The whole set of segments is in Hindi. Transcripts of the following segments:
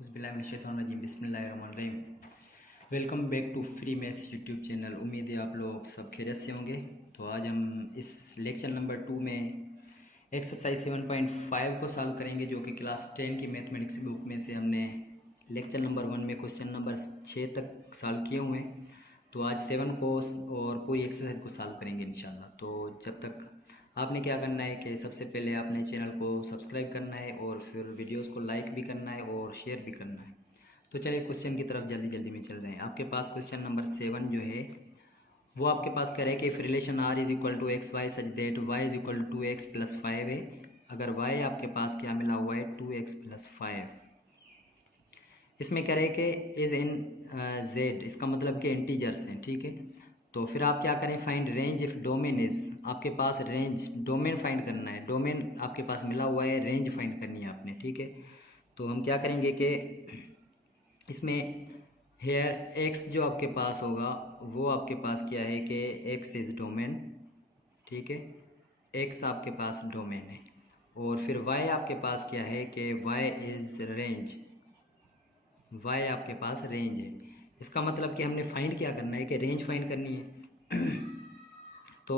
औज़ुबिल्लाहिमिनश्शैतानिर्रजीम बिस्मिल्लाहिर्रहमानिर्रहीम। Welcome back to free maths YouTube channel. उम्मीद है आप लोग सब खैरियत से होंगे। तो आज हम इस लेक्चर नंबर 2 में एक्सरसाइज 7.5 को सॉल्व करेंगे, जो कि क्लास 10 की मैथमेटिक्स बुक में से हमने लेक्चर नंबर 1 में क्वेश्चन नंबर 6 तक सॉल्व किए हुए हैं। तो आज 7 को और पूरी एक्सरसाइज को सॉल्व करेंगे इंशाल्लाह। तो जब तक आपने क्या करना है कि सबसे पहले आपने चैनल को सब्सक्राइब करना है और फिर वीडियोस को लाइक भी करना है और शेयर भी करना है। तो चलिए क्वेश्चन की तरफ जल्दी जल्दी में चल रहे हैं। आपके पास क्वेश्चन नंबर 7 जो है वो आपके पास कह रहे हैं कि if relation R is equal to X Y such that Y is equal to 2x + 5 है। अगर वाई आपके पास क्या मिला हुआ है 2x + 5। इसमें कह रहे हैं कि इज इन जेड, इसका मतलब कि इंटीजर्स हैं, ठीक है। तो फिर आप क्या करें, find range if domain is, आपके पास रेंज डोमेन फाइंड करना है। डोमेन आपके पास मिला हुआ है, रेंज फाइंड करनी है आपने, ठीक है। तो हम क्या करेंगे कि इसमें हेयर एक्स जो आपके पास होगा वो आपके पास क्या है कि एक्स इज़ डोमेन, ठीक है। एक्स आपके पास डोमेन है और फिर वाई आपके पास क्या है कि वाई इज़ रेंज, वाई आपके पास रेंज है। इसका मतलब कि हमने फाइंड क्या करना है कि रेंज फाइंड करनी है। तो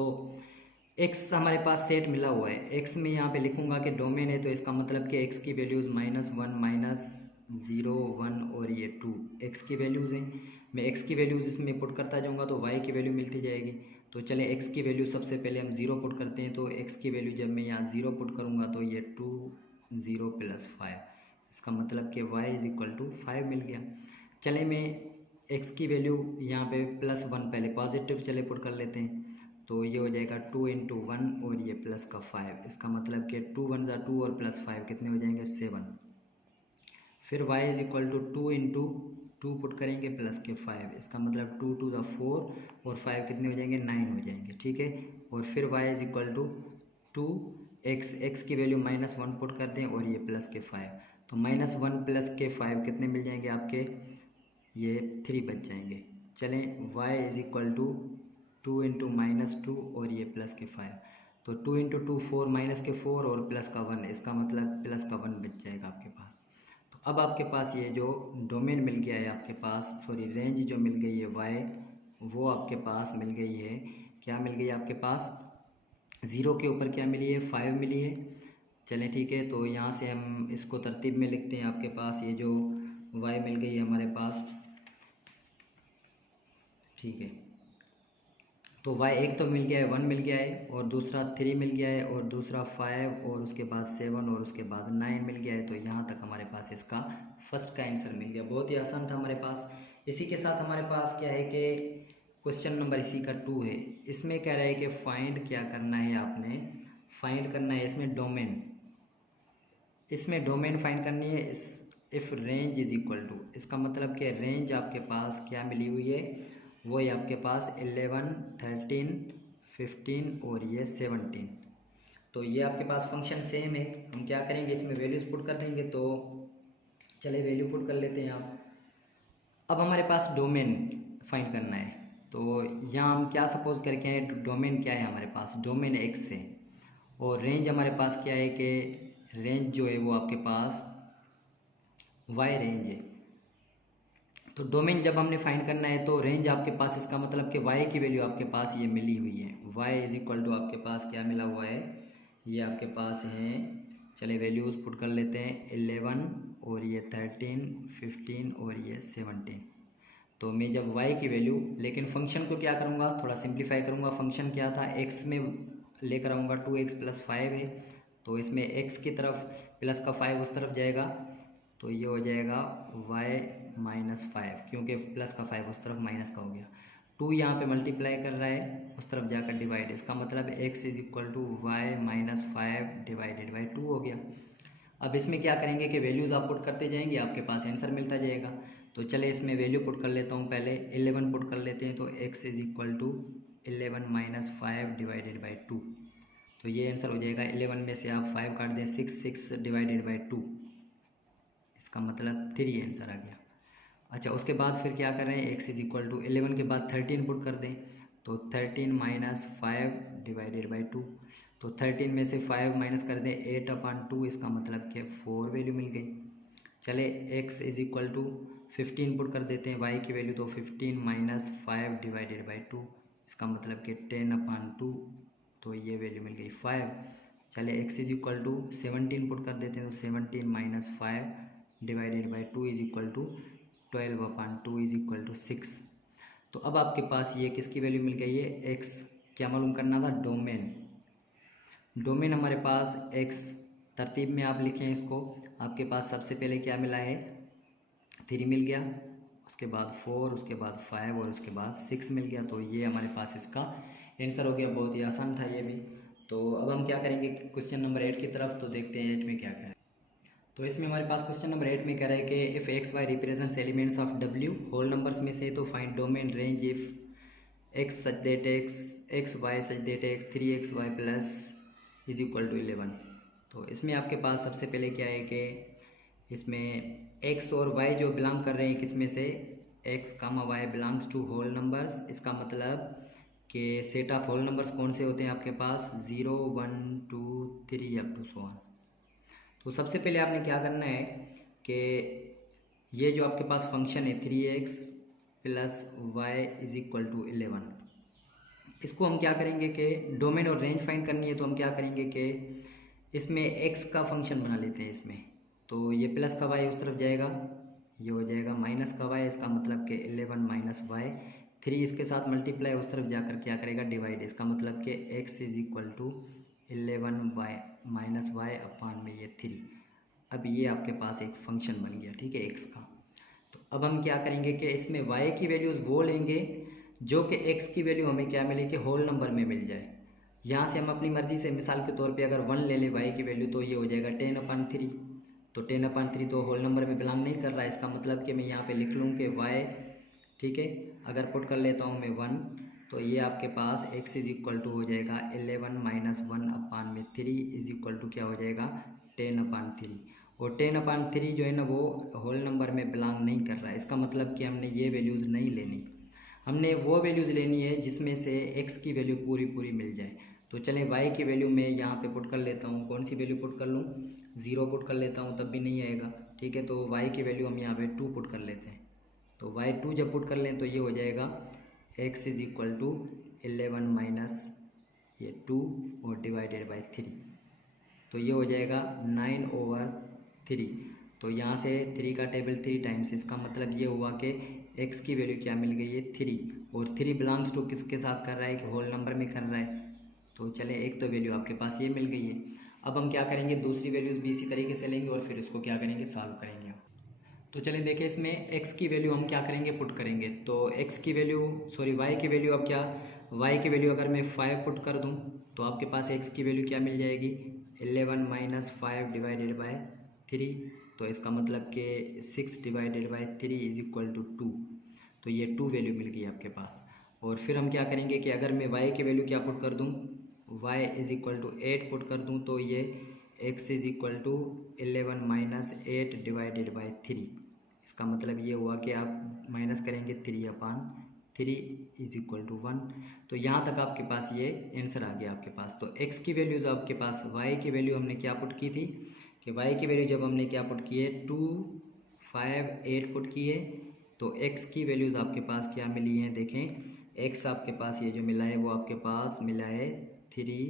एक्स हमारे पास सेट मिला हुआ है, एक्स में यहाँ पे लिखूंगा कि डोमेन है, तो इसका मतलब कि एक्स की वैल्यूज़ -1 -0 1 और ये 2 एक्स की वैल्यूज़ हैं। मैं एक्स की वैल्यूज़ इसमें पुट करता जाऊँगा तो वाई की वैल्यू मिलती जाएगी। तो चले एक्स की वैल्यू सबसे पहले हम 0 पुट करते हैं। तो एक्स की वैल्यू जब मैं यहाँ 0 पुट करूँगा तो ये 2 0 + 5, इसका मतलब कि y इज़ इक्वल टू 5 मिल गया। चले मैं x की वैल्यू यहाँ पे +1 पहले पॉजिटिव चले पुट कर लेते हैं। तो ये हो जाएगा 2 × 1 और ये प्लस का 5, इसका मतलब कि 2 1 = 2 और +5 कितने हो जाएंगे 7। फिर y is equal to 2 × 2 put करेंगे प्लस के 5, इसका मतलब 2 2 = 4 और 5 कितने हो जाएंगे 9 हो जाएंगे, ठीक है। और फिर y is equal to 2x की वैल्यू -1 पुट कर दें और ये प्लस के 5, तो -1 + के 5 कितने मिल जाएंगे आपके, ये 3 बच जाएंगे। चलें y इज़ इक्वल टू 2 × -2 और ये प्लस के 5, तो 2 × 2 4 के 4 और प्लस का 1, इसका मतलब प्लस का 1 बच जाएगा आपके पास। तो अब आपके पास ये जो डोमेन मिल गया है आपके पास, सॉरी रेंज जो मिल गई है y, वो आपके पास मिल गई है, क्या मिल गई है आपके पास, 0 के ऊपर क्या मिली है 5 मिली है। चलें ठीक है, तो यहाँ से हम इसको तरतीब में लिखते हैं। आपके पास ये जो y मिल गई है हमारे पास, ठीक है। तो y एक तो मिल गया है 1 मिल गया है और दूसरा 3 मिल गया है और दूसरा 5 और उसके बाद 7 और उसके बाद 9 मिल गया है। तो यहाँ तक हमारे पास इसका फर्स्ट का आंसर मिल गया, बहुत ही आसान था हमारे पास। इसी के साथ हमारे पास क्या है कि क्वेश्चन नंबर इसी का 2 है। इसमें कह रहा है कि फाइंड क्या करना है, आपने फाइंड करना है इसमें डोमेन, इसमें डोमेन फाइंड करनी है। इस if range is equal to, इसका मतलब कि रेंज आपके पास क्या मिली हुई है, वो है आपके पास 11 13 15 और ये 17। तो ये आपके पास फंक्शन सेम है। हम क्या करेंगे, इसमें वैल्यूज़ पुट कर देंगे। तो चले वैल्यू पुट कर लेते हैं आप। अब हमारे पास डोमेन फाइंड करना है। तो यहाँ हम क्या सपोज करके हैं, डोमेन क्या है हमारे पास, डोमेन एक्स है और रेंज हमारे पास क्या है कि रेंज जो है वो आपके पास वाई रेंज है। तो डोमेन जब हमने फाइंड करना है तो रेंज आपके पास, इसका मतलब कि वाई की वैल्यू आपके पास ये मिली हुई है। वाई इज़ इक्वल टू आपके पास क्या मिला हुआ है, ये आपके पास हैं, चले वैल्यूज़ पुट कर लेते हैं, 11 और ये 13 15 और ये 17। तो मैं जब y की वैल्यू, लेकिन फंक्शन को क्या करूँगा, थोड़ा सिंप्लीफाई करूँगा। फंक्शन क्या था, x में लेकर आऊँगा, 2x + 5 है, तो इसमें x की तरफ प्लस का 5 उस तरफ जाएगा, तो ये हो जाएगा y - 5, क्योंकि प्लस का 5 उस तरफ माइनस का हो गया। 2 यहाँ पे मल्टीप्लाई कर रहा है, उस तरफ जाकर डिवाइड, इसका मतलब x is equal to y - 5 divided by 2 हो गया। अब इसमें क्या करेंगे कि वैल्यूज़ आप पुट करते जाएंगे, आपके पास आंसर मिलता जाएगा। तो चले इसमें वैल्यू पुट कर लेता हूँ, पहले 11 पुट कर लेते हैं। तो x is equal to 11 - 5 divided by 2, तो ये आंसर हो जाएगा। 11 में से आप 5 काट दें, 6 डिवाइडेड बाई 2, इसका मतलब 3 आंसर आ गया। अच्छा, उसके बाद फिर क्या कर रहे हैं, x इज़ इक्वल टू 11 के बाद 13 पुट कर दें। तो 13 - 5 डिवाइडेड बाई 2, तो 13 में से 5 माइनस कर दें, 8/2, इसका मतलब कि 4 वैल्यू मिल गई। चले x is equal to 15 put कर देते हैं y की वैल्यू, तो 15 माइनस 5 डिवाइडेड बाई 2, इसका मतलब कि 10/2, तो ये वैल्यू मिल गई 5। चले x is equal to 17 put कर देते हैं, तो 17 minus 5 divided by 2 is equal to 12/2 is equal to 6। तो अब आपके पास ये किसकी वैल्यू मिल गई है, x। क्या मालूम करना था, डोमेन। डोमेन हमारे पास x, तरतीब में आप लिखें इसको, आपके पास सबसे पहले क्या मिला है, 3 मिल गया, उसके बाद 4, उसके बाद 5 और उसके बाद 6 मिल गया। तो ये हमारे पास इसका आंसर हो गया। बहुत ही आसान था ये भी। तो अब हम क्या करेंगे क्वेश्चन नंबर 8 की तरफ, तो देखते हैं 8 में क्या कह रहा है। तो इसमें हमारे पास क्वेश्चन नंबर 8 में कह रहा है कि if X Y represents elements of W whole numbers में से, तो find domain range if X such that X Y such that X 3xy plus is equal to 11। तो इसमें आपके पास सबसे पहले क्या है कि इसमें x और y जो बिलोंग कर रहे हैं किस में से, x, y belongs to whole numbers. इसका मतलब कि सेट ऑफ होल नंबर्स कौन से होते हैं आपके पास, 0 1 2 3 अप टू सो ऑन। तो सबसे पहले आपने क्या करना है कि ये जो आपके पास फंक्शन है 3x plus Y is equal to 11, इसको हम क्या करेंगे कि डोमेन और रेंज फाइंड करनी है। तो हम क्या करेंगे कि इसमें x का फंक्शन बना लेते हैं इसमें। तो ये प्लस का y उस तरफ जाएगा, ये हो जाएगा माइनस का y, इसका मतलब कि 11 माइनस वाई, 3 इसके साथ मल्टीप्लाई उस तरफ जाकर क्या करेगा, डिवाइड, इसका मतलब कि x is equal to 11 y minus y upon में ये 3। अब ये आपके पास एक फंक्शन बन गया, ठीक है, x का। तो अब हम क्या करेंगे कि इसमें y की वैल्यूज़ वो लेंगे जो कि x की वैल्यू हमें क्या मिले कि होल नंबर में मिल जाए। यहाँ से हम अपनी मर्ज़ी से मिसाल के तौर पे अगर 1 ले लें y की वैल्यू, तो ये हो जाएगा 10/3। तो 10/3 तो होल नंबर में बिलोंग नहीं कर रहा है, इसका मतलब कि मैं यहाँ पे लिख लूँ कि y, ठीक है, अगर पुट कर लेता हूँ मैं 1, तो ये आपके पास x इज इक्वल टू हो जाएगा 11 माइनस 1 अपान में 3 इज इक्वल टू क्या हो जाएगा, 10/3। और 10/3 जो है ना वो होल नंबर में बिलोंग नहीं कर रहा है, इसका मतलब कि हमने ये वैल्यूज़ नहीं लेनी, हमने वो वैल्यूज़ लेनी है जिसमें से x की वैल्यू पूरी पूरी मिल जाए। तो चलें y की वैल्यू मैं यहाँ पे पुट कर लेता हूँ, कौन सी वैल्यू पुट कर लूँ, 0 पुट कर लेता हूँ, तब भी नहीं आएगा, ठीक है। तो y की वैल्यू हम यहाँ पे 2 पुट कर लेते हैं। तो y 2 जब पुट कर लें तो ये हो जाएगा x is equal to 11 minus ये 2 और डिवाइडेड बाई 3, तो ये हो जाएगा 9/3। तो यहाँ से 3 का टेबल 3 टाइम्स, इसका मतलब ये हुआ कि x की वैल्यू क्या मिल गई है, 3, और 3 बिलोंग्स टू किसके साथ कर रहा है कि होल नंबर में कर रहा है। तो चले एक तो वैल्यू आपके पास ये मिल गई है। अब हम क्या करेंगे, दूसरी वैल्यूज़ भी इसी तरीके से लेंगे और फिर उसको क्या करेंगे, सॉल्व करेंगे। तो चलिए देखिए इसमें x की वैल्यू हम क्या करेंगे, पुट करेंगे। तो x की वैल्यू y की वैल्यू, अब क्या y की वैल्यू अगर मैं 5 पुट कर दूं तो आपके पास x की वैल्यू क्या मिल जाएगी, 11 माइनस 5 डिवाइडेड बाय 3, तो इसका मतलब कि 6 divided by 3 is equal to 2। तो ये 2 वैल्यू मिल गई आपके पास। और फिर हम क्या करेंगे कि अगर मैं y की वैल्यू क्या पुट कर दूँ, y is equal to 8 put कर दूँ, तो ये x is equal to 11 minus 8 divided by 3, इसका मतलब ये हुआ कि आप माइनस करेंगे 3/3 इज इक्वल टू 1। तो यहाँ तक आपके पास ये आंसर आ गया आपके पास। तो x की वैल्यूज़ आपके पास, y की वैल्यू हमने क्या पुट की थी कि y की वैल्यू जब हमने क्या पुट की है, 2 5 8 पुट की है, तो x की वैल्यूज़ आपके पास क्या मिली हैं, देखें x आपके पास ये जो मिला है वो आपके पास मिला है 3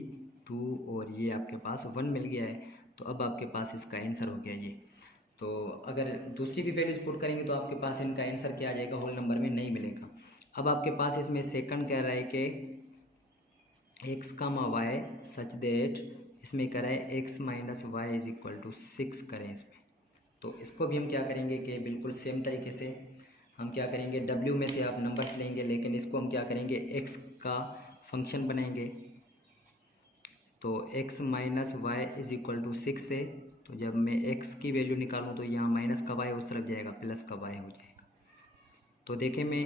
2 और ये आपके पास 1 मिल गया है। तो अब आपके पास इसका आंसर हो गया ये। तो अगर दूसरी भी वैल्यूज पुट करेंगे तो आपके पास इनका आंसर क्या आ जाएगा, होल नंबर में नहीं मिलेगा। अब आपके पास इसमें सेकंड कह रहा है कि x comma Y such that, इसमें कह रहा है x minus Y is equal to 6 करें इसमें। तो इसको भी हम क्या करेंगे कि बिल्कुल सेम तरीके से हम क्या करेंगे, w में से आप नंबर्स लेंगे, लेकिन इसको हम क्या करेंगे, x का फंक्शन बनाएंगे। तो x minus Y is equal to 6 है, तो जब मैं x की वैल्यू निकालूं तो यहाँ माइनस का y उस तरफ जाएगा, प्लस का y हो जाएगा। तो देखें मैं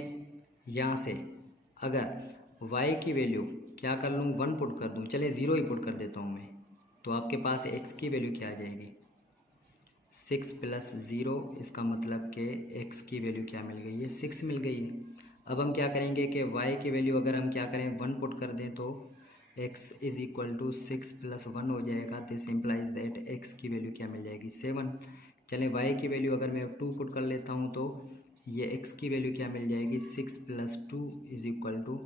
यहाँ से अगर y की वैल्यू क्या कर लूँ, 1 पुट कर दूँ, चले 0 ही पुट कर देता हूँ मैं, तो आपके पास x की वैल्यू क्या आ जाएगी, 6 प्लस 0, इसका मतलब कि x की वैल्यू क्या मिल गई है, 6 मिल गई है। अब हम क्या करेंगे कि y की वैल्यू अगर हम क्या करें 1 पुट कर दें तो x is equal to 6 plus 1 हो जाएगा। दिस इम्प्लाइज दैट x की वैल्यू क्या मिल जाएगी, 7। चलें वाई की वैल्यू अगर मैं 2 पुट कर लेता हूँ तो ये एक्स की वैल्यू क्या मिल जाएगी, 6 + 2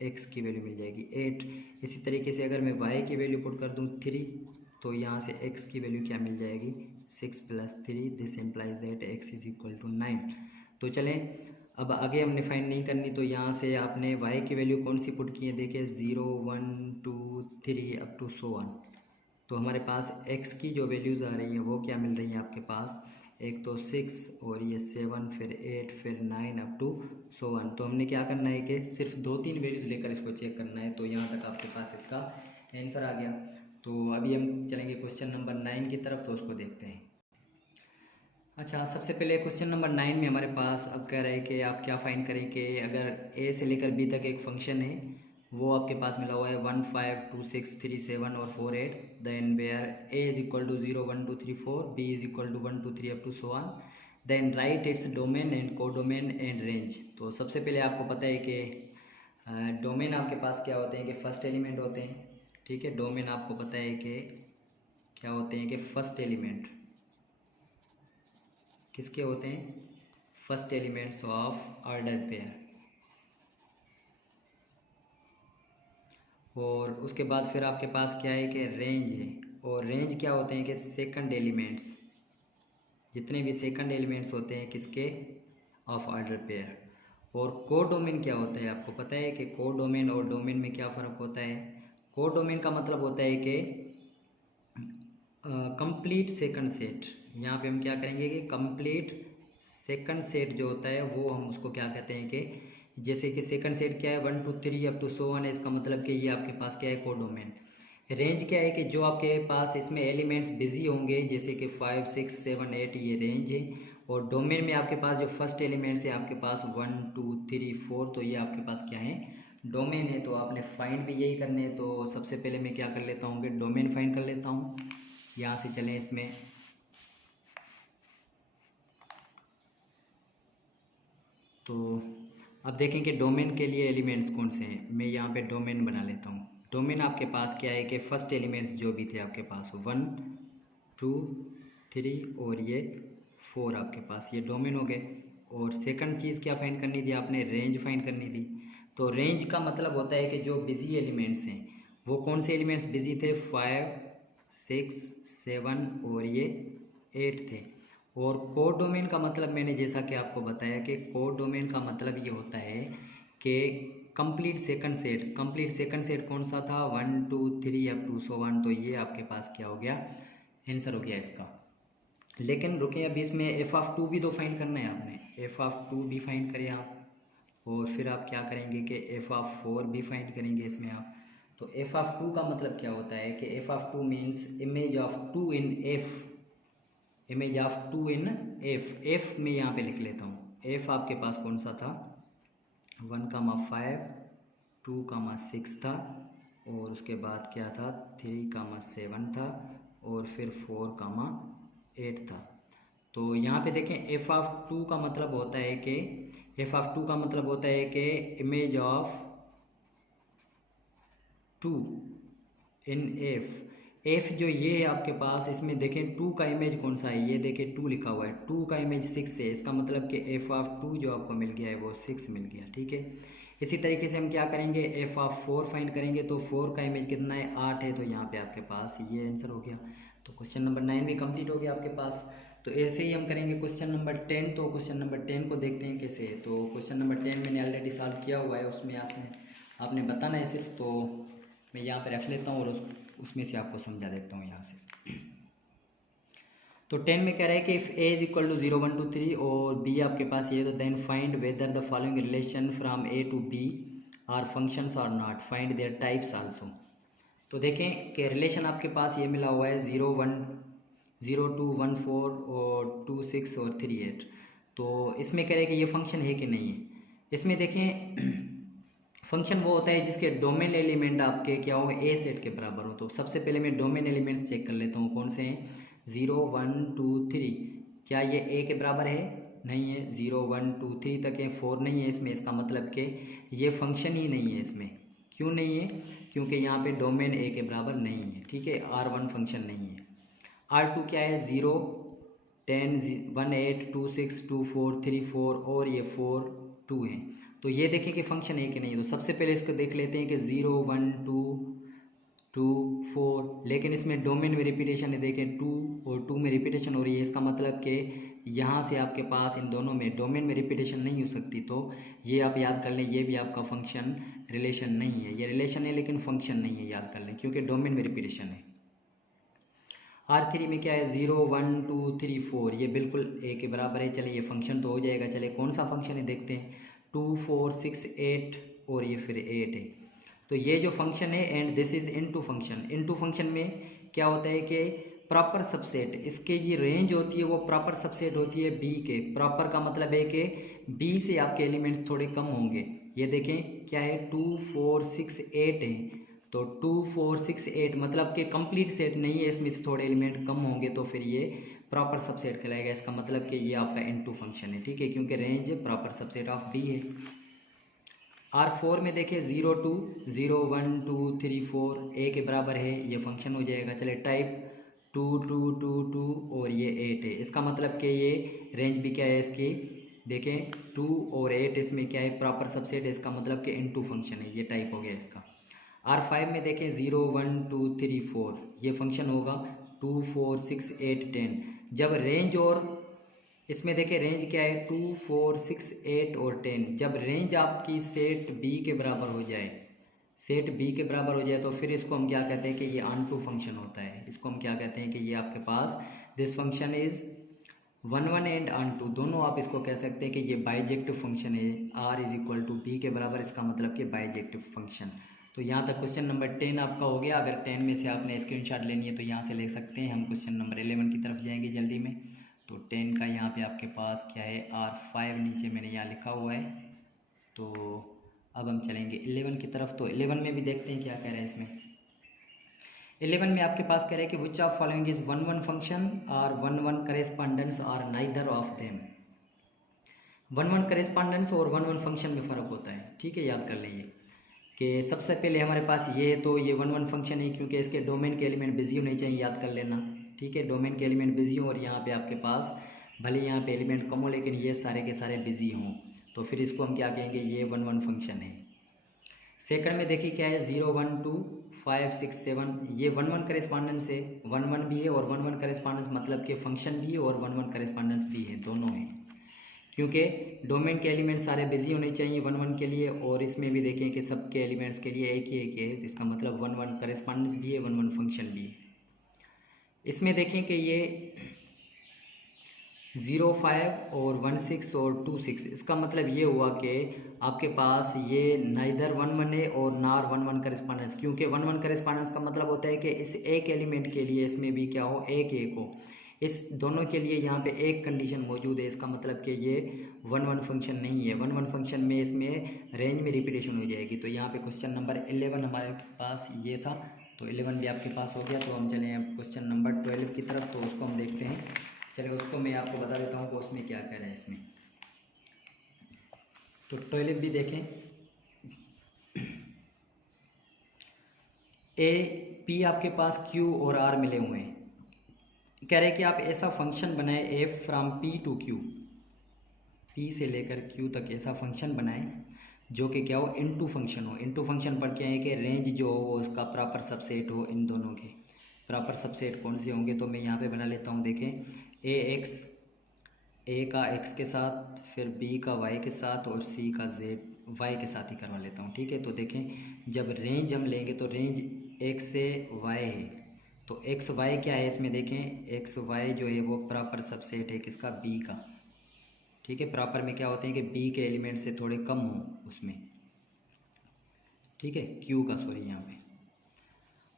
= एक्स की वैल्यू मिल जाएगी 8। इसी तरीके से अगर मैं वाई की वैल्यू पुट कर दूँ 3 तो यहाँ से एक्स की वैल्यू क्या मिल जाएगी, 6 + 3, दिस इम्प्लाइज दैट एक्स = 9। तो चलें अब आगे हमने फाइंड नहीं करनी, तो यहाँ से आपने y की वैल्यू कौन सी पुट की है, देखिए 0 1 2 3 अप टू सो ऑन। तो हमारे पास x की जो वैल्यूज़ आ रही हैं वो क्या मिल रही हैं आपके पास, एक तो 6 और ये 7 फिर 8 फिर 9 अप टू सो ऑन। तो हमने क्या करना है कि सिर्फ 2-3 वैल्यूज़ लेकर इसको चेक करना है। तो यहाँ तक आपके पास इसका आंसर आ गया। तो अभी हम चलेंगे क्वेश्चन नंबर 9 की तरफ, तो उसको देखते हैं। अच्छा, सबसे पहले क्वेश्चन नंबर 9 में हमारे पास अब कह रहे हैं कि आप क्या फाइंड करें कि अगर ए से लेकर बी तक एक फंक्शन है, वो आपके पास मिला हुआ है 1 5 2 6 3 7 और 4 8, then where A = 0 1 2 3 4, B = 1 2 3 up to so on, then write its domain and codomain and range. तो सबसे पहले आपको पता है कि डोमेन आपके पास क्या होते हैं कि फर्स्ट एलिमेंट होते हैं, ठीक है। डोमेन आपको पता है कि क्या होते हैं कि फर्स्ट एलिमेंट किसके होते हैं, first elements of order pair. और उसके बाद फिर आपके पास क्या है कि रेंज है, और रेंज क्या होते हैं कि सेकंड एलिमेंट्स, जितने भी सेकंड एलिमेंट्स होते हैं किसके, ऑफ ऑर्डर पेयर। और कोडोमेन क्या होता है, आपको पता है कि कोडोमेन और डोमेन में क्या फ़र्क होता है। कोडोमेन का मतलब होता है कि कंप्लीट सेकंड सेट। यहाँ पे हम क्या करेंगे कि कंप्लीट सेकंड सेट जो होता है वो हम उसको क्या कहते हैं कि जैसे कि सेकंड सेट क्या है 1 2 3 अप टू सो ऑन है, इसका मतलब कि ये आपके पास क्या है, कोडोमेन। रेंज क्या है कि जो आपके पास इसमें एलिमेंट्स बिजी होंगे, जैसे कि 5 6 7 8, ये रेंज है। और डोमेन में आपके पास जो फर्स्ट एलिमेंट्स है आपके पास 1 2 3 4, तो ये आपके पास क्या है, डोमेन है। तो आपने फाइंड भी यही करने हैं। तो सबसे पहले मैं क्या कर लेता हूँ कि डोमेन फाइंड कर लेता हूँ। यहाँ से चलें इसमें, तो अब देखें कि डोमेन के लिए एलिमेंट्स कौन से हैं। मैं यहाँ पे डोमेन बना लेता हूँ। डोमेन आपके पास क्या है कि फर्स्ट एलिमेंट्स जो भी थे आपके पास 1 2 3 और ये 4 आपके पास, ये डोमेन हो गए। और सेकंड चीज़ क्या फाइंड करनी थी आपने, रेंज फाइंड करनी थी। तो रेंज का मतलब होता है कि जो बिजी एलिमेंट्स हैं वो कौन से एलिमेंट्स बिजी थे, 5 6 7 और ये 8 थे। और कोड डोमेन का मतलब मैंने जैसा कि आपको बताया कि कोड डोमेन का मतलब ये होता है कि complete second set. Complete second set कौन सा था, 1 2 3 अप टू सो 1। तो ये आपके पास क्या हो गया, आंसर हो गया इसका। लेकिन रुके, अभी इसमें f(2) भी तो फाइंड करना है आपने। f(2) भी फाइंड करें आप, और फिर आप क्या करेंगे कि f(4) भी फाइंड करेंगे इसमें आप। तो f(2) का मतलब क्या होता है कि f(2) means image of 2 in f, image of 2 in F. F में यहाँ पे लिख लेता हूँ। एफ आपके पास कौन सा था, 1,5 2,6 था, और उसके बाद क्या था 3,7 था, और फिर 4,8 था। तो यहाँ पे देखें f(2) का मतलब होता है कि f(2) का मतलब होता है कि image of 2 in F. F जो ये है आपके पास, इसमें देखें 2 का इमेज कौन सा है, ये देखें 2 लिखा हुआ है, 2 का इमेज 6 है। इसका मतलब कि f(2) जो आपको मिल गया है वो 6 मिल गया, ठीक है। इसी तरीके से हम क्या करेंगे, f(4) फाइंड करेंगे। तो 4 का इमेज कितना है, 8 है। तो यहाँ पे आपके पास ये आंसर हो गया। तो क्वेश्चन नंबर 9 भी कंप्लीट हो गया आपके पास। तो ऐसे ही हम करेंगे क्वेश्चन नंबर 10। तो क्वेश्चन नंबर 10 को देखते हैं कैसे है। तो क्वेश्चन नंबर 10 मैंने ऑलरेडी सॉल्व किया हुआ है, उसमें आपने बताना है सिर्फ। तो मैं यहाँ पे रख लेता हूँ और उसमें से आपको समझा देता हूँ यहाँ से। तो 10 में कह रहा है कि इफ़ ए = 0 1 2 3 और बी आपके पास ये, तो then find whether the following relation from A to B are functions और not, find their types also. तो देखें कि रिलेशन आपके पास ये मिला हुआ है 0 1 0 2 1 4 और 2 6 और 3 8। तो इसमें कह रहे हैं कि ये फंक्शन है कि नहीं है। इसमें देखें फंक्शन वो होता है जिसके डोमेन एलिमेंट आपके क्या हो, ए सेट के बराबर हो। तो सबसे पहले मैं डोमेन एलिमेंट्स चेक कर लेता हूँ कौन से हैं, 0 1 2 3। क्या ये ए के बराबर है, नहीं है। 0 1 2 3 तक है, 4 नहीं है इसमें। इसका मतलब कि ये फंक्शन ही नहीं है इसमें। क्यों नहीं है, क्योंकि यहाँ पे डोमेन ए के बराबर नहीं है, ठीक है। R1 फंक्शन नहीं है। R2 क्या है, 0 10 1 8 2 6 2 4 3 4 और ये 4 2 हैं। तो ये देखें कि फंक्शन है कि नहीं। तो सबसे पहले इसको देख लेते हैं कि 0 1 2 2 4, लेकिन इसमें डोमेन में रिपीटेशन है, देखें 2 और 2 में रिपीटेशन हो रही है। इसका मतलब कि यहाँ से आपके पास इन दोनों में डोमेन में रिपीटेशन नहीं हो सकती। तो ये आप याद कर लें, ये भी आपका फंक्शन रिलेशन नहीं है। ये रिलेशन है लेकिन फंक्शन नहीं है, याद कर लें, क्योंकि डोमेन में रिपीटेशन है। R3 में क्या है 0 1 2 3 4, ये बिल्कुल ए के बराबर है। चलिए ये फंक्शन तो हो जाएगा। चलिए कौन सा फंक्शन है देखते हैं। 2 4 6 8 और ये फिर 8 है। तो ये जो फंक्शन है and this is into function. Into function में क्या होता है कि प्रॉपर सबसेट, इसके जी रेंज होती है वो प्रॉपर सबसेट होती है बी के। प्रॉपर का मतलब है कि बी से आपके एलिमेंट्स थोड़े कम होंगे। ये देखें क्या है 2 4 6 8 है। तो 2 4 6 8 मतलब कि कंप्लीट सेट नहीं है, इसमें से थोड़े एलिमेंट कम होंगे तो फिर ये प्रॉपर सबसेट कहलाएगा। इसका मतलब कि ये आपका इनटू फंक्शन है, ठीक है, क्योंकि range proper subset of B है। R4 में देखें 0 2 0 1 2 3 4 ए के बराबर है, ये फंक्शन हो जाएगा। चले टाइप 2 2 2 2 और ये 8 है। इसका मतलब कि ये रेंज भी क्या है इसकी, देखें 2 और 8 इसमें क्या है प्रॉपर सबसेट है। इसका मतलब कि इनटू फंक्शन है, ये टाइप हो गया इसका। R5 में देखें 0 1 2 3 4, ये फंक्शन होगा 2 4 6 8 10। जब रेंज और इसमें देखें रेंज क्या है 2 4 6 8 और 10। जब रेंज आपकी सेट बी के बराबर हो जाए, सेट बी के बराबर हो जाए तो फिर इसको हम क्या कहते हैं कि ये ऑन टू फंक्शन होता है। इसको हम क्या कहते हैं कि ये आपके पास this function is 1 1 and onto, दोनों आप इसको कह सकते हैं कि ये बाइजेक्टिव फंक्शन है। R is equal to B के बराबर, इसका मतलब कि बाइजेक्टिव फंक्शन। तो यहाँ तक क्वेश्चन नंबर 10 आपका हो गया। अगर 10 में से आपने स्क्रीनशॉट लेनी है तो यहाँ से ले सकते हैं। हम क्वेश्चन नंबर 11 की तरफ जाएंगे जल्दी में। तो 10 का यहाँ पे आपके पास क्या है R5 नीचे मैंने यहाँ लिखा हुआ है। तो अब हम चलेंगे 11 की तरफ। तो 11 में भी देखते हैं क्या कह रहे हैं इसमें। 11 में आपके पास कह रहे हैं कि which of following is 1 1 function और 1 1 करेस्पॉन्डेंस और नाइदर ऑफ देम। 1 1 करेस्पॉन्डेंस और 1 1 फंक्शन में फ़र्क होता है, ठीक है, याद कर लीजिए कि सबसे पहले हमारे पास ये है। तो ये 1 1 फंक्शन है क्योंकि इसके डोमेन के एलिमेंट बिजी होने चाहिए, याद कर लेना, ठीक है। डोमेन के एलिमेंट बिजी हों और यहाँ पे आपके पास भले यहाँ पे एलिमेंट कम हो लेकिन ये सारे के सारे बिजी हों, तो फिर इसको हम क्या कहेंगे, ये 1 1 फंक्शन है। सेकंड में देखिए क्या है 0 1 2 5 6 7, ये 1 1 करेस्पॉन्डेंस है। 1 1 भी है और 1 1 करेस्पॉन्डेंस मतलब कि फंक्शन भी है और 1 1 करेस्पॉन्डेंस भी है, दोनों हैं, क्योंकि डोमेन के एलिमेंट सारे बिजी होने चाहिए 1 1 के लिए। और इसमें भी देखें कि सबके एलिमेंट्स के लिए एक ही है, तो इसका मतलब 1 1 करेस्पॉन्डेंस भी है, 1 1 फंक्शन भी है। इसमें देखें कि ये 0 5 और 1 6 और 2 6, इसका मतलब ये हुआ कि आपके पास ये नाइदर 1 1 है और नार 1 1 करेस्पॉन्डेंस, क्योंकि 1 1 करेस्पॉन्डेंस का मतलब होता है कि इस एक एलिमेंट के लिए इसमें भी क्या हो, एक एक हो। इस दोनों के लिए यहाँ पे एक कंडीशन मौजूद है। इसका मतलब कि ये 1 1 फंक्शन नहीं है। 1 1 फंक्शन में इसमें रेंज में रिपीटेशन हो जाएगी। तो यहाँ पे क्वेश्चन नंबर 11 हमारे पास ये था। तो 11 भी आपके पास हो गया। तो हम चलें अब क्वेश्चन नंबर 12 की तरफ। तो उसको हम देखते हैं। चलिए उसको मैं आपको बता देता हूँ कि उसमें क्या कह रहे हैं इसमें। तो 12 भी देखें। ए पी आपके पास क्यू और आर मिले हुए हैं। कह रहे हैं कि आप ऐसा फंक्शन बनाएं F from P to Q, P से लेकर क्यू तक ऐसा फंक्शन बनाएं जो कि क्या हो, इनटू फंक्शन हो। इनटू फंक्शन पर क्या है कि रेंज जो हो वो उसका प्रॉपर सबसेट हो। इन दोनों के प्रॉपर सबसेट कौन से होंगे, तो मैं यहाँ पे बना लेता हूँ। देखें ए एक्स, ए का एक्स के साथ, फिर बी का वाई के साथ और सी का जेड वाई के साथ ही करवा लेता हूँ, ठीक है। तो देखें जब रेंज हम लेंगे तो रेंज एक्स से वाई है, तो एक्स वाई क्या है इसमें देखें, एक्स वाई जो है वो प्रॉपर सबसेट है किसका, बी का, ठीक है। प्रॉपर में क्या होते हैं कि बी के एलिमेंट से थोड़े कम हो उसमें, ठीक है, क्यू का, सॉरी यहाँ पे।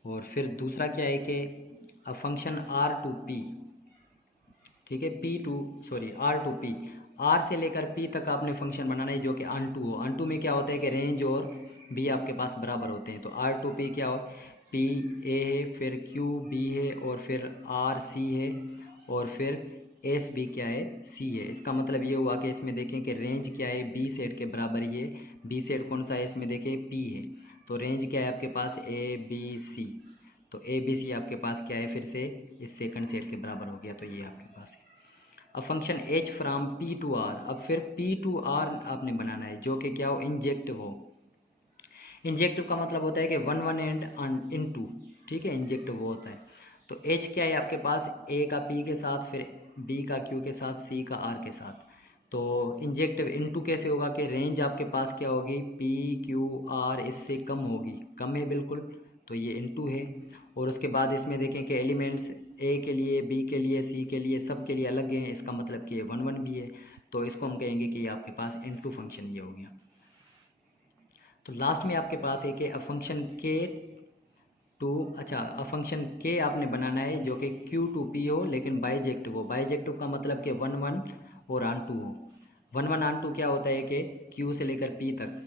और फिर दूसरा क्या है कि a function R to P, ठीक है, आर टू पी, आर से लेकर पी तक आपने फंक्शन बनाना है जो कि अन टू हो। अन टू में क्या होता है कि रेंज और बी आपके पास बराबर होते हैं। तो आर टू पी क्या हो, पी ए है, फिर क्यू बी है, और फिर आर सी है, और फिर एस भी क्या है, सी है। इसका मतलब ये हुआ कि इसमें देखें कि रेंज क्या है, बी सेट के बराबर। ये बी सेट कौन सा है, इसमें देखें पी है। तो रेंज क्या है आपके पास, ए बी सी। तो ए बी सी आपके पास क्या है, फिर से इस सेकंड सेट के बराबर हो गया। तो ये आपके पास है। अब function H from P to R, अब फिर पी टू आर आपने बनाना है जो कि क्या हो, इंजेक्टिव हो। इंजेक्टिव का मतलब होता है कि one one and into, ठीक है, इंजेक्टिव वो होता है। तो एच क्या है आपके पास, ए का पी के साथ, फिर बी का क्यू के साथ, सी का आर के साथ। तो इंजेक्टिव इनटू कैसे होगा कि रेंज आपके पास क्या होगी, पी क्यू आर इससे कम होगी, कम है बिल्कुल, तो ये इनटू है। और उसके बाद इसमें देखें कि एलिमेंट्स ए के लिए, बी के लिए, सी के लिए, सब के लिए अलग हैं, इसका मतलब कि ये वन वन भी है, तो इसको हम कहेंगे कि ये आपके पास इनटू फंक्शन ये हो गया। तो लास्ट में आपके पास है कि अ फंक्शन के टू, अच्छा अ फंक्शन के आपने बनाना है जो कि क्यू टू पी हो लेकिन बाइजेक्टिव हो। बाइजेक्टिव का मतलब कि वन वन और आन टू हो। वन वन आन टू क्या होता है कि क्यू से लेकर पी तक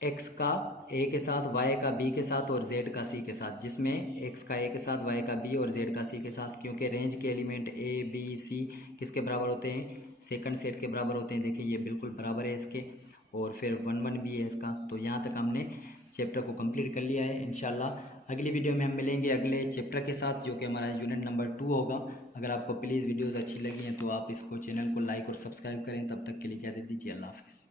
एक्स का ए के साथ, वाई का बी के साथ और जेड का सी के साथ, जिसमें एक्स का ए के साथ, वाई का बी और जेड का सी के साथ, क्योंकि रेंज के एलिमेंट ए बी सी किसके बराबर होते हैं, सेकंड सेट के बराबर होते हैं। देखिए ये बिल्कुल बराबर है इसके, और फिर वन वन भी है इसका। तो यहाँ तक हमने चैप्टर को कंप्लीट कर लिया है। इंशाल्लाह अगली वीडियो में हम मिलेंगे अगले चैप्टर के साथ जो कि हमारा यूनिट नंबर 2 होगा। अगर आपको प्लीज़ वीडियोज़ अच्छी लगी हैं तो आप इसको चैनल को लाइक और सब्सक्राइब करें। तब तक के लिए इजाज़त दीजिए, अल्लाह हाफ़िज़।